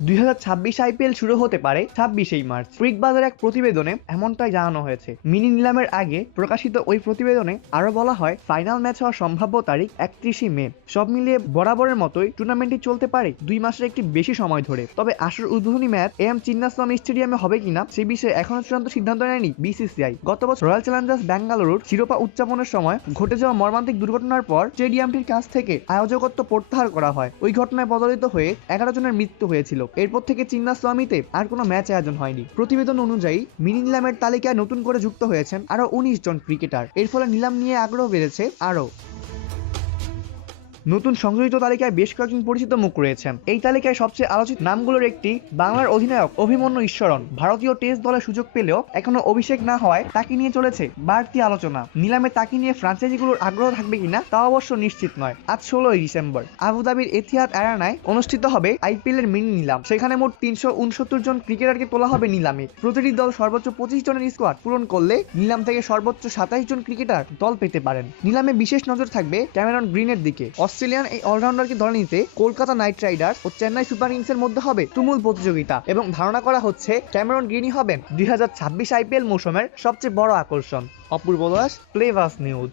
2026 IPL শুরু হতে পারে 26 মার্চ। ফ্রিক বাজার এক প্রতিবেদনে এমনটাই জানানো হয়েছে। মিনি নিলামের আগে প্রকাশিত ওই প্রতিবেদনে আরো বলা হয়, ফাইনাল ম্যাচ হওয়ার সম্ভাব্য তারিখ 31 মে। সব মিলিয়ে বরাবরের মতোই টুর্নামেন্টটি চলতে পারে 2 মাসের একটি বেশি সময় ধরে। তবে আসর উদ্বোধনী ম্যাচ এম চিন্নাস্বামী স্টেডিয়ামে হবে কিনা সে বিষয়ে এখনো চূড়ান্ত সিদ্ধান্ত নেয়নি বিসিসিআই। গত বছর রয়্যাল চ্যালেঞ্জার্স বেঙ্গালুরুর শিরোপা উদযাপনের সময় ঘটে যাওয়া মর্মান্তিক দুর্ঘটনার পর স্টেডিয়ামটির কাছ থেকে আয়োজকত্ব প্রত্যাহার করা হয়। ওই ঘটনায় পদলিত হয়ে 11 জনের মৃত্যু হয়েছিল। এরপর থেকে চিন্নাস্বামীতে আর কোনো ম্যাচ আয়োজন হয়নি। প্রতিবেদন অনুযায়ী মিনি নিলামের তালিকায় নতুন করে যুক্ত হয়েছেন আরো 19 জন ক্রিকেটার। এর ফলে নিলাম নিয়ে আগ্রহ বেড়েছে আরো। নতুন সংযোজিত তালিকায় বেশ কয়েকজন পরিচিত মুখ রয়েছেন। এই তালিকায় সবচেয়ে আলোচিত নামগুলোর একটি বাংলার অধিনায়ক অভিমন্যু ঈশ্বরন। ভারতীয় টেস্ট দলে সুযোগ পেলেও এখনো অভিষেক না হওয়ায় তাকে নিয়ে চলেছে বাড়তি আলোচনা। নিলামে তাকে নিয়ে ফ্রাঞ্চাইজিগুলোর আগ্রহ থাকবে কিনা তা অবশ্য নিশ্চিত নয়। আজ 16 ডিসেম্বর আবুধাবির এতিহাদ অ্যারেনায় অনুষ্ঠিত হবে আইপিএল এর মিনি নিলাম। সেখানে মোট 369 জন ক্রিকেটারকে তোলা হবে নিলামে। প্রতিটি দল সর্বোচ্চ 25 জনের স্কোয়াড পূরণ করলে নিলাম থেকে সর্বোচ্চ 27 জন ক্রিকেটার দল পেতে পারেন। নিলামে বিশেষ নজর থাকবে ক্যামেরন গ্রিনের দিকে। অস্ট্রেলিয়ান এই অলরাউন্ডারকে দলে নিতে কলকাতা নাইট রাইডার্স ও চেন্নাই সুপার কিংসের মধ্যে হবে তুমুল প্রতিযোগিতা এবং ধারণা করা হচ্ছে ক্যামেরন গ্রিনই হবেন 2026 আইপিএল মৌসুমের সবচেয়ে বড় আকর্ষণ। অপূর্ব দাস, প্লেভাস নিউজ।